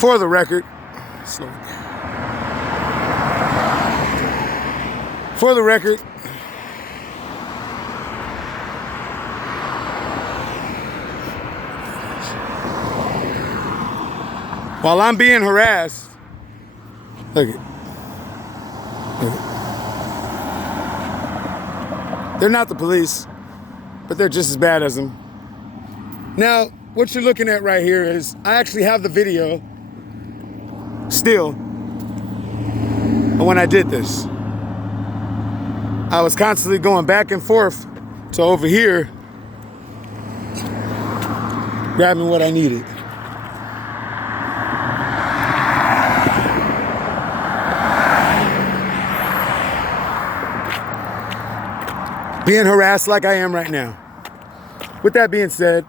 For the record, slow it down. For the record, while I'm being harassed, look it. They're not the police, but they're just as bad as them. Now, what you're looking at right here is, I actually have the video still of when I did this. I was constantly going back and forth to over here, grabbing what I needed. Being harassed like I am right now. With that being said,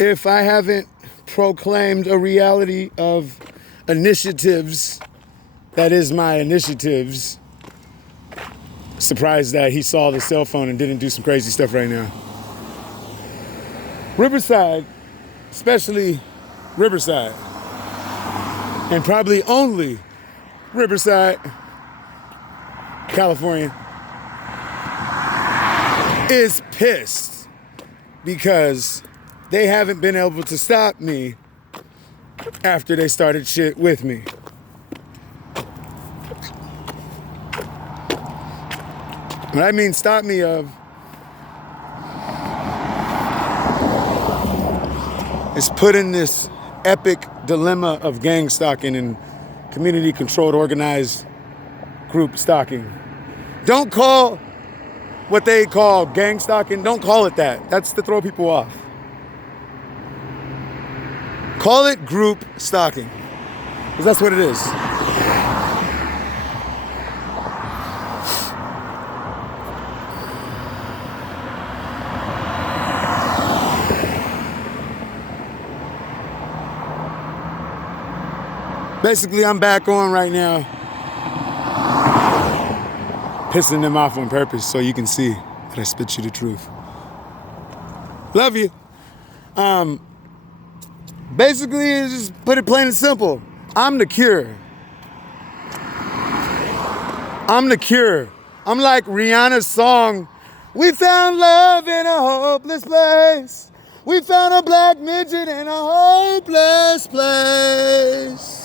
if I haven't proclaimed a reality of initiatives, that is my initiatives, surprised that he saw the cell phone and didn't do some crazy stuff right now. Riverside, especially Riverside, and probably only Riverside, California, is pissed because they haven't been able to stop me after they started shit with me. What I mean stop me of is put in this epic dilemma of gang stalking and community controlled organized group stalking. Don't call what they call gang stalking, don't call it that. That's to throw people off. Call it group stalking, because that's what it is. Basically, I'm back on right now, pissing them off on purpose so you can see that I spit you the truth. Love you. Basically, just put it plain and simple. I'm the cure. I'm the cure. I'm like Rihanna's song, "We found love in a hopeless place. We found a black midget in a hopeless place."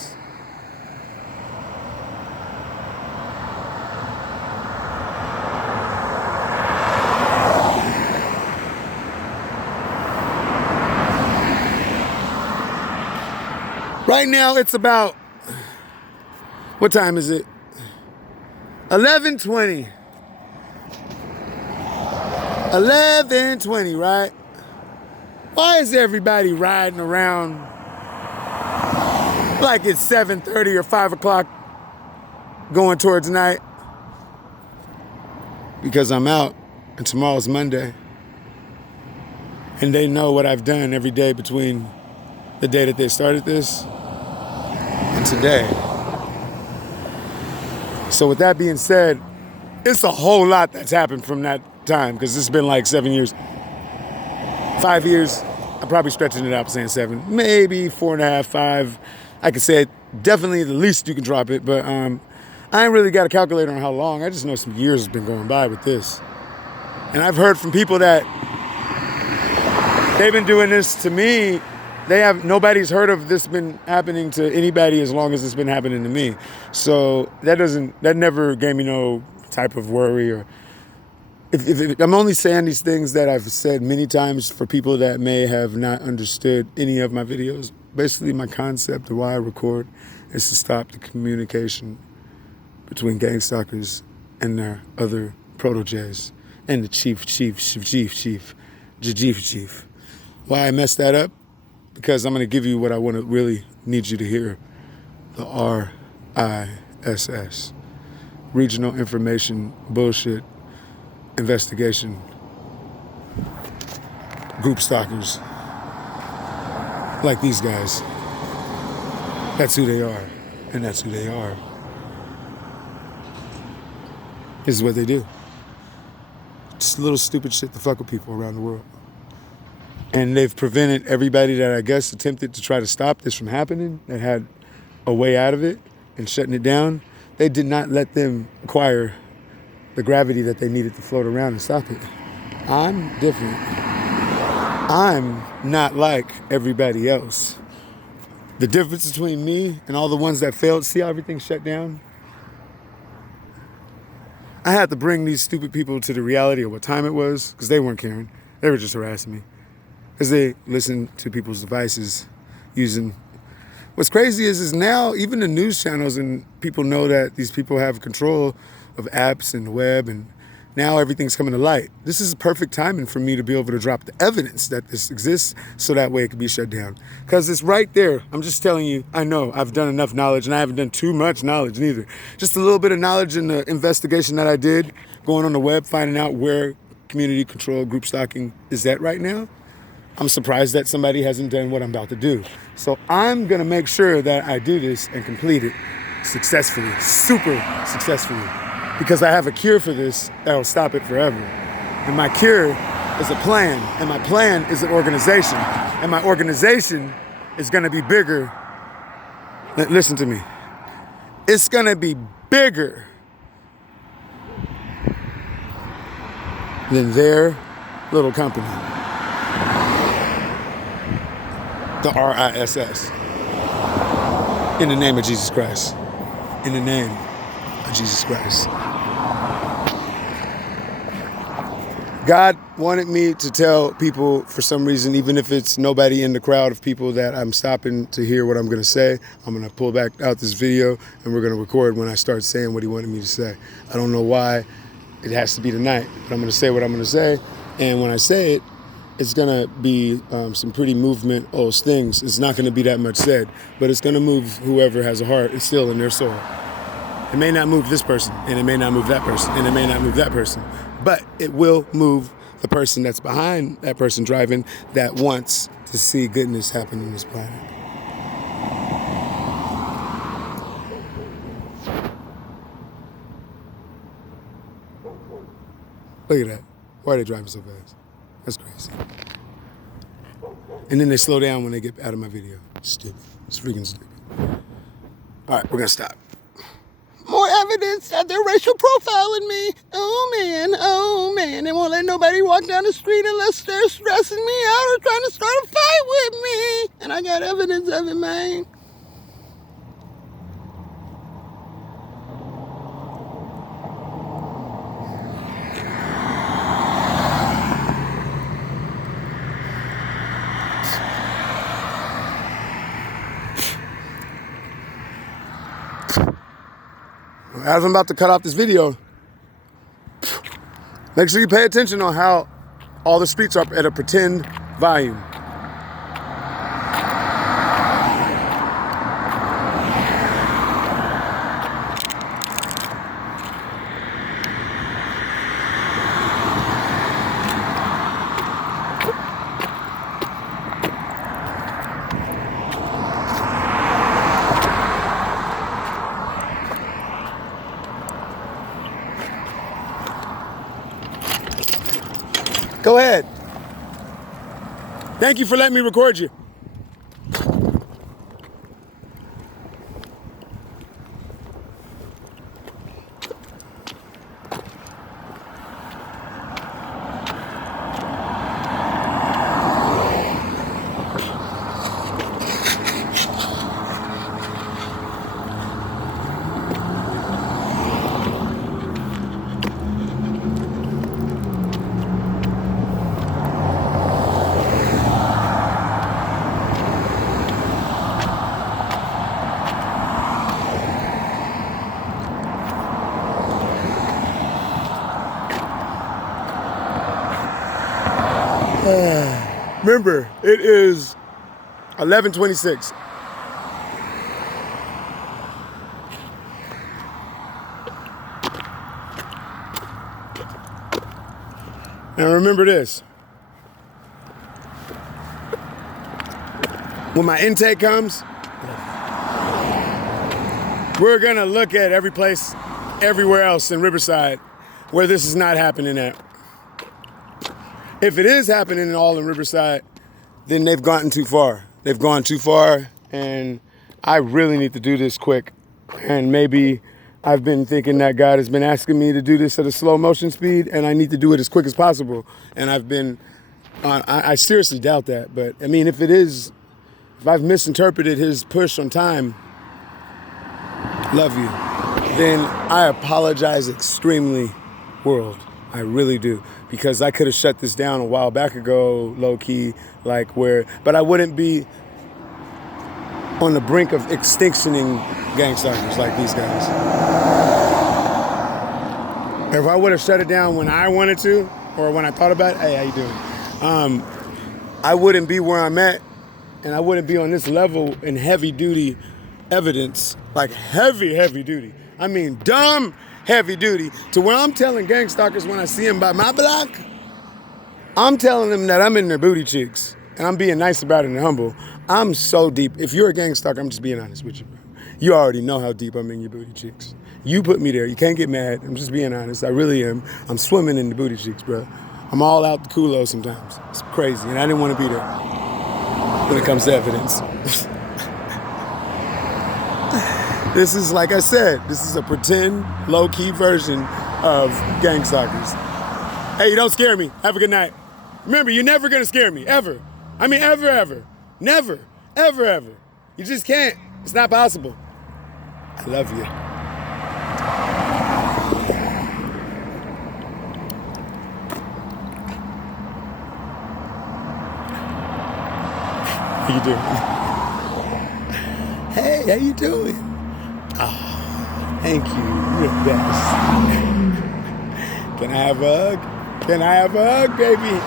Right now it's about, what time is it? 11:20. 11:20, right? Why is everybody riding around like it's 7:30 or 5 o'clock going towards night? Because I'm out and tomorrow's Monday. And they know what I've done every day between the day that they started this and today. So with that being said, it's a whole lot that's happened from that time, because it's been like 7 years. 5 years, I'm probably stretching it out saying 7, maybe 4.5, 5. I could say it, definitely the least you can drop it, but I ain't really got a calculator on how long. I just know some years has been going by with this. And I've heard from people that they've been doing this to me. Nobody's heard of this been happening to anybody as long as it's been happening to me. So that never gave me no type of worry. Or if I'm only saying these things that I've said many times for people that may have not understood any of my videos. Basically, my concept of why I record is to stop the communication between gang stalkers and their other proteges and the chief. Why I messed that up? Because I'm going to give you what I want to really need you to hear. The RISS. Regional Information Bullshit Investigation. Group stalkers. Like these guys. That's who they are. And that's who they are. This is what they do. Just little stupid shit to fuck with people around the world. And they've prevented everybody that I guess attempted to try to stop this from happening, that had a way out of it and shutting it down. They did not let them acquire the gravity that they needed to float around and stop it. I'm different. I'm not like everybody else. The difference between me and all the ones that failed, see how everything shut down? I had to bring these stupid people to the reality of what time it was, because they weren't caring. They were just harassing me. Because they listened to people's devices using... What's crazy is now even the news channels and people know that these people have control of apps and the web, and now everything's coming to light. This is perfect timing for me to be able to drop the evidence that this exists so that way it can be shut down. Because it's right there. I'm just telling you, I know I've done enough knowledge, and I haven't done too much knowledge neither. Just a little bit of knowledge in the investigation that I did, going on the web, finding out where community control group stalking is at right now. I'm surprised that somebody hasn't done what I'm about to do. So I'm gonna make sure that I do this and complete it successfully, super successfully, because I have a cure for this that'll stop it forever. And my cure is a plan, and my plan is an organization, and my organization is gonna be bigger. Listen to me. It's gonna be bigger than their little company. The RISS. In the name of Jesus Christ. In the name of Jesus Christ. God wanted me to tell people, for some reason, even if it's nobody in the crowd of people that I'm stopping to hear what I'm going to say, I'm going to pull back out this video and we're going to record when I start saying what he wanted me to say. I don't know why it has to be tonight, but I'm going to say what I'm going to say. And when I say it, it's going to be some pretty movement-o things. It's not going to be that much said, but it's going to move whoever has a heart and still in their soul. It may not move this person, and it may not move that person, and it may not move that person, but it will move the person that's behind that person driving that wants to see goodness happen on this planet. Look at that. Why are they driving so fast? That's crazy. And then they slow down when they get out of my video. Stupid. It's freaking stupid. All right, we're gonna stop. More evidence that they're racial profiling me. Oh man. They won't let nobody walk down the street unless they're stressing me out or trying to start a fight with me. And I got evidence of it, man. As I'm about to cut off this video, make sure you pay attention on how all the streets are at a pretend volume. Go ahead. Thank you for letting me record you. Remember, it is 11:26. Now remember this. When my intake comes, we're gonna look at every place, everywhere else in Riverside where this is not happening at. If it is happening all in Riverside, then they've gotten too far. They've gone too far, and I really need to do this quick. And maybe I've been thinking that God has been asking me to do this at a slow motion speed, and I need to do it as quick as possible. And I've been, I seriously doubt that. But I mean, if I've misinterpreted his push on time, love you, then I apologize extremely, world. I really do. Because I could have shut this down a while back ago, low key, but I wouldn't be on the brink of extinctioning gangstalkers like these guys. If I would have shut it down when I wanted to, or when I thought about it, hey, how you doing? I wouldn't be where I'm at, and I wouldn't be on this level in heavy duty evidence, like heavy duty. I mean, dumb heavy duty, to where I'm telling gangstalkers when I see them by my block, I'm telling them that I'm in their booty cheeks, and I'm being nice about it and humble. I'm so deep. If you're a gangstalker, I'm just being honest with you, bro. You already know how deep I'm in your booty cheeks. You put me there. You can't get mad. I'm just being honest. I really am. I'm swimming in the booty cheeks, bro. I'm all out the culo sometimes. It's crazy, and I didn't want to be there when it comes to evidence. This is, like I said, this is a pretend, low-key version of gangstalkers. Hey, don't scare me. Have a good night. Remember, you're never going to scare me, ever. I mean, ever. Never, ever. You just can't. It's not possible. I love you. How you doing? Hey, how you doing? Oh, thank you. You're the best. Can I have a hug? Can I have a hug, baby?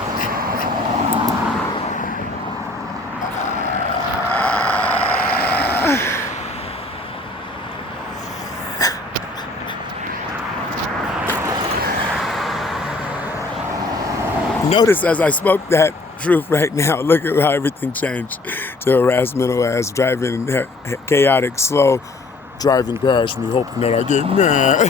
Notice as I spoke that truth right now, look at how everything changed to harassmental ass driving, chaotic, slow driving past me, hoping that I get mad.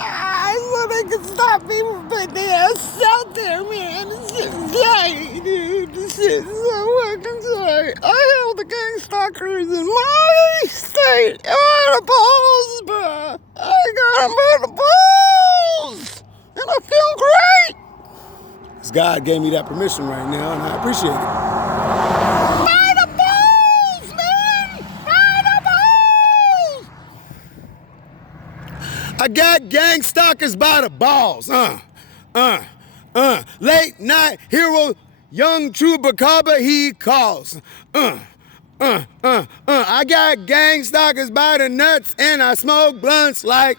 I thought I could stop me from putting their ass out there, man. This shit's gay, dude. This shit's so fucking sorry. I held the gangstalkers in my state. I the balls, bro. I got them by the balls. And I feel great. God gave me that permission right now, and I appreciate it. By the balls, man! By the balls! I got gangstalkers by the balls. Late night hero, young Chupacabra, he calls. I got gangstalkers by the nuts, and I smoke blunts like.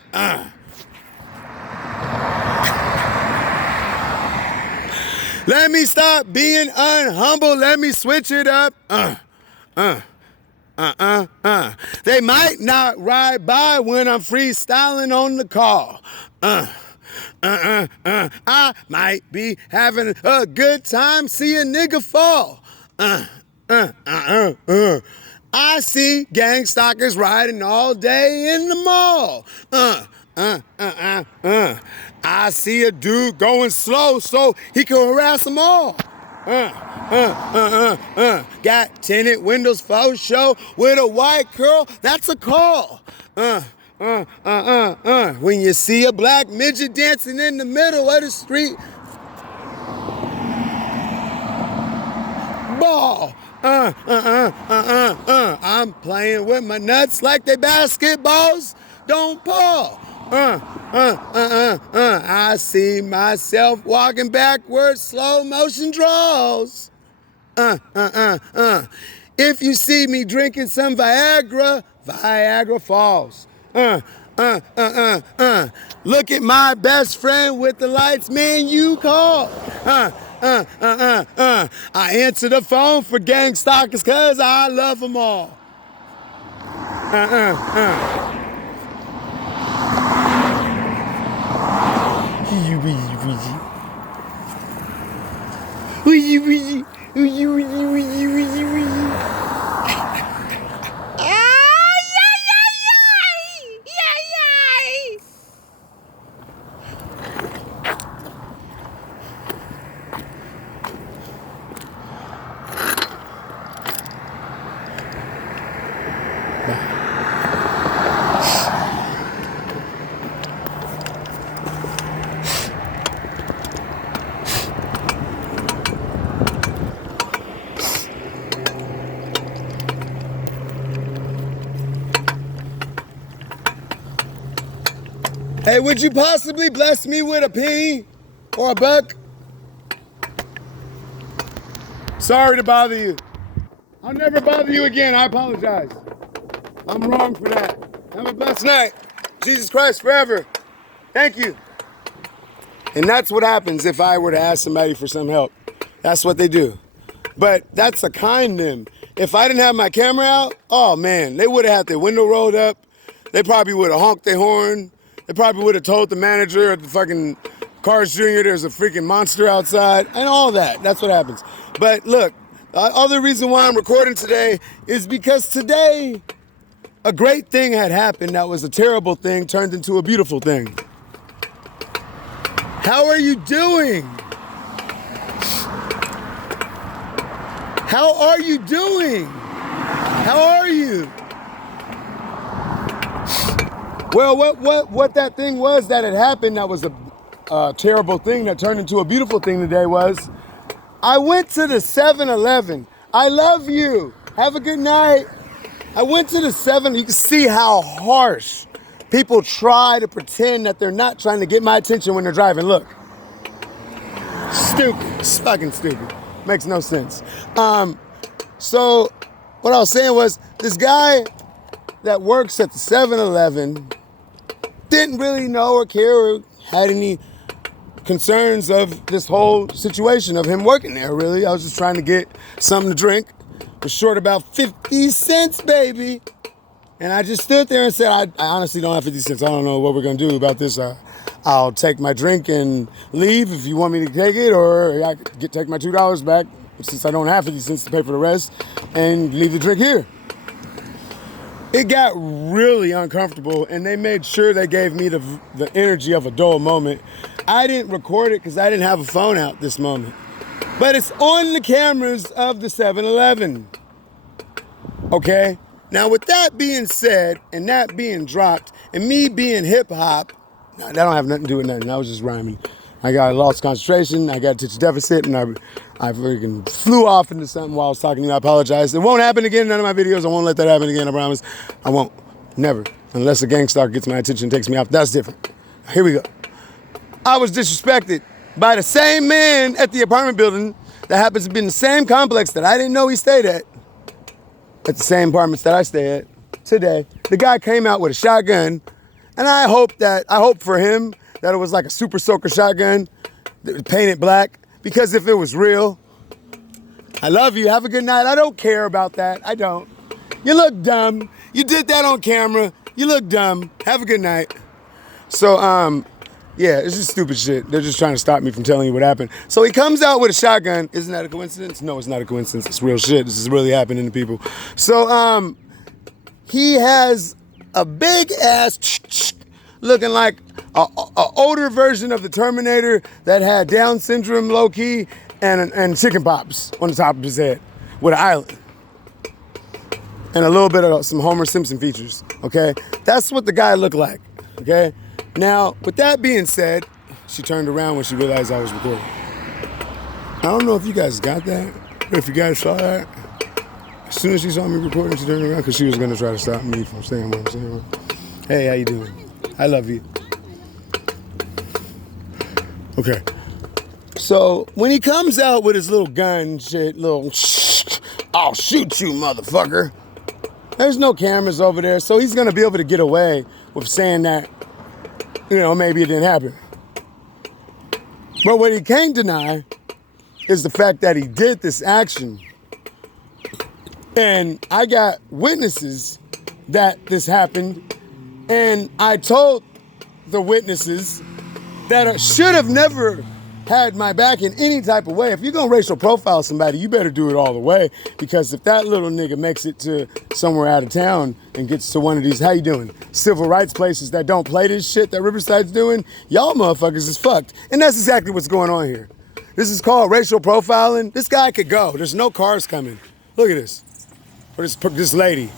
Let me stop being unhumble. Let me switch it up. They might not ride by when I'm freestyling on the call. I might be having a good time, see a nigga fall. I see gangstalkers riding all day in the mall. I see a dude going slow so he can harass them all. Got tinted windows for show with a white girl, that's a call. When you see a black midget dancing in the middle of the street, ball. I'm playing with my nuts like they basketballs. Don't fall. I see myself walking backwards, slow motion draws. If you see me drinking some Viagra, Viagra falls. Look at my best friend with the lights, man, you call. I answer the phone for gangstalkers cause I love them all. Hey, would you possibly bless me with a penny or a buck? Sorry to bother you. I'll never bother you again. I apologize. I'm wrong for that. Have a blessed night. Jesus Christ forever. Thank you. And that's what happens if I were to ask somebody for some help. That's what they do. But that's a kind them. If I didn't have my camera out, oh man, they would have had their window rolled up. They probably would have honked their horn. They probably would have told the manager at the fucking Cars Jr. there's a freaking monster outside and all that. That's what happens. But look, the other reason why I'm recording today is because today a great thing had happened that was a terrible thing turned into a beautiful thing. How are you doing? How are you doing? How are you? Well, what that thing was that had happened that was a terrible thing that turned into a beautiful thing today was I went to the 7-Eleven. I love you. Have a good night. I went to the 7. You can see how harsh people try to pretend that they're not trying to get my attention when they're driving. Look. Stupid. It's fucking stupid. Makes no sense. So what I was saying was this guy that works at the 7-Eleven didn't really know or care or had any concerns of this whole situation of him working there, really. I was just trying to get something to drink. Was short about 50 cents, baby. And I just stood there and said, I honestly don't have 50 cents. I don't know what we're going to do about this. I'll take my drink and leave if you want me to take it, or I could take my $2 back since I don't have 50 cents to pay for the rest and leave the drink here. It got really uncomfortable, and they made sure they gave me the energy of a dull moment. I didn't record it because I didn't have a phone out this moment. But it's on the cameras of the 7-Eleven. Okay? Now, with that being said, and that being dropped, and me being hip-hop, that don't have nothing to do with nothing. I was just rhyming. I lost concentration, I got attention deficit, and I freaking flew off into something while I was talking to you. I apologize. It won't happen again in none of my videos. I won't let that happen again, I promise. I won't. Never. Unless a gang star gets my attention and takes me off. That's different. Here we go. I was disrespected by the same man at the apartment building that happens to be in the same complex that I didn't know he stayed at the same apartments that I stay at today. The guy came out with a shotgun, and I hope for him that it was like a super soaker shotgun painted black, because if it was real, I love you, have a good night. I don't care about that. I don't. You look dumb. You did that on camera. You look dumb. Have a good night. So, yeah, it's just stupid shit. They're just trying to stop me from telling you what happened. So he comes out with a shotgun. Isn't that a coincidence? No, it's not a coincidence. It's real shit. This is really happening to people. So, he has a big ass looking like a older version of the Terminator that had Down syndrome low key and chicken pops on the top of his head with an island and a little bit of some Homer Simpson features. Okay, that's what the guy looked like. Okay, now with that being said, she turned around when she realized I was recording. I don't know if you guys got that, or if you guys saw that. As soon as she saw me recording, she turned around because she was gonna try to stop me from saying what I'm saying. Hey, how you doing? I love you. Okay. So when he comes out with his little gun shit, I'll shoot you, motherfucker. There's no cameras over there, so he's gonna be able to get away with saying that, maybe it didn't happen. But what he can't deny is the fact that he did this action. And I got witnesses that this happened. And I told the witnesses that should have never had my back in any type of way. If you're going to racial profile somebody, you better do it all the way. Because if that little nigga makes it to somewhere out of town and gets to one of these, how you doing, civil rights places that don't play this shit that Riverside's doing, y'all motherfuckers is fucked. And that's exactly what's going on here. This is called racial profiling. This guy could go. There's no cars coming. Look at this. Or this lady.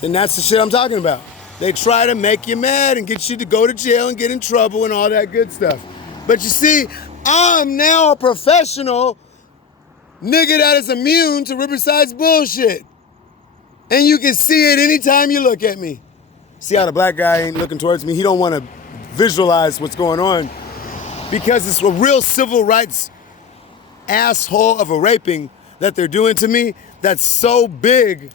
then that's the shit I'm talking about. They try to make you mad and get you to go to jail and get in trouble and all that good stuff. But you see, I'm now a professional nigga that is immune to Riverside's bullshit. And you can see it anytime you look at me. See how the black guy ain't looking towards me? He don't want to visualize what's going on because it's a real civil rights asshole of a raping that they're doing to me that's so big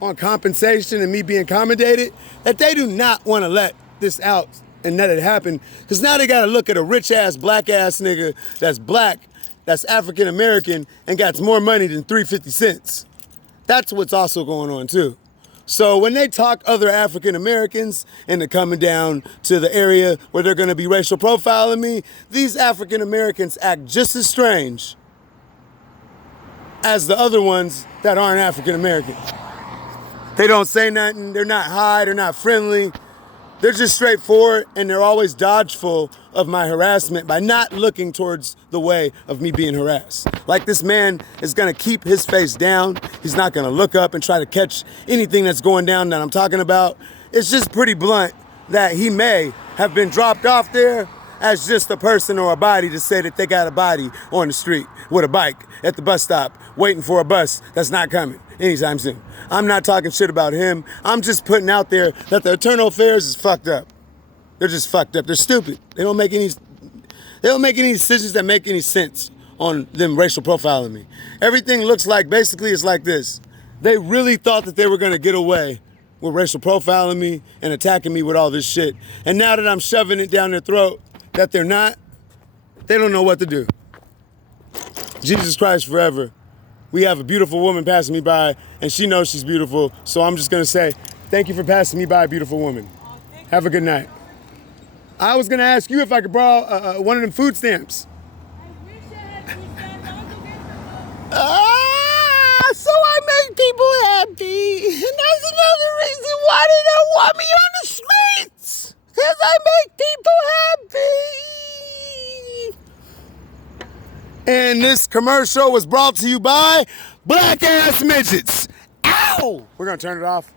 on compensation and me being accommodated that they do not want to let this out and let it happen. Because now they got to look at a rich ass, black ass nigga that's black, that's African American, and got more money than 350 cents. That's what's also going on too. So when they talk other African Americans into coming down to the area where they're gonna be racial profiling me, these African Americans act just as strange as the other ones that aren't African American. They don't say nothing, they're not high, they're not friendly. They're just straightforward and they're always dodgeful of my harassment by not looking towards the way of me being harassed. Like this man is gonna keep his face down. He's not gonna look up and try to catch anything that's going down that I'm talking about. It's just pretty blunt that he may have been dropped off there as just a person or a body to say that they got a body on the street with a bike at the bus stop waiting for a bus that's not coming anytime soon. I'm not talking shit about him. I'm just putting out there that the internal affairs is fucked up. They're just fucked up. They're stupid. They don't make any decisions that make any sense on them racial profiling me. Everything looks like, basically it's like this. They really thought that they were gonna get away with racial profiling me and attacking me with all this shit. And now that I'm shoving it down their throat, that they're not, they don't know what to do. Jesus Christ forever. We have a beautiful woman passing me by, and she knows she's beautiful, so I'm just gonna say, thank you for passing me by, beautiful woman. Have a good night. I was gonna ask you if I could borrow one of them food stamps. So I make people happy. And that's another reason why they don't want me on the streets. Because I make people happy. And this commercial was brought to you by Black Ass Midgets. Ow! We're gonna turn it off.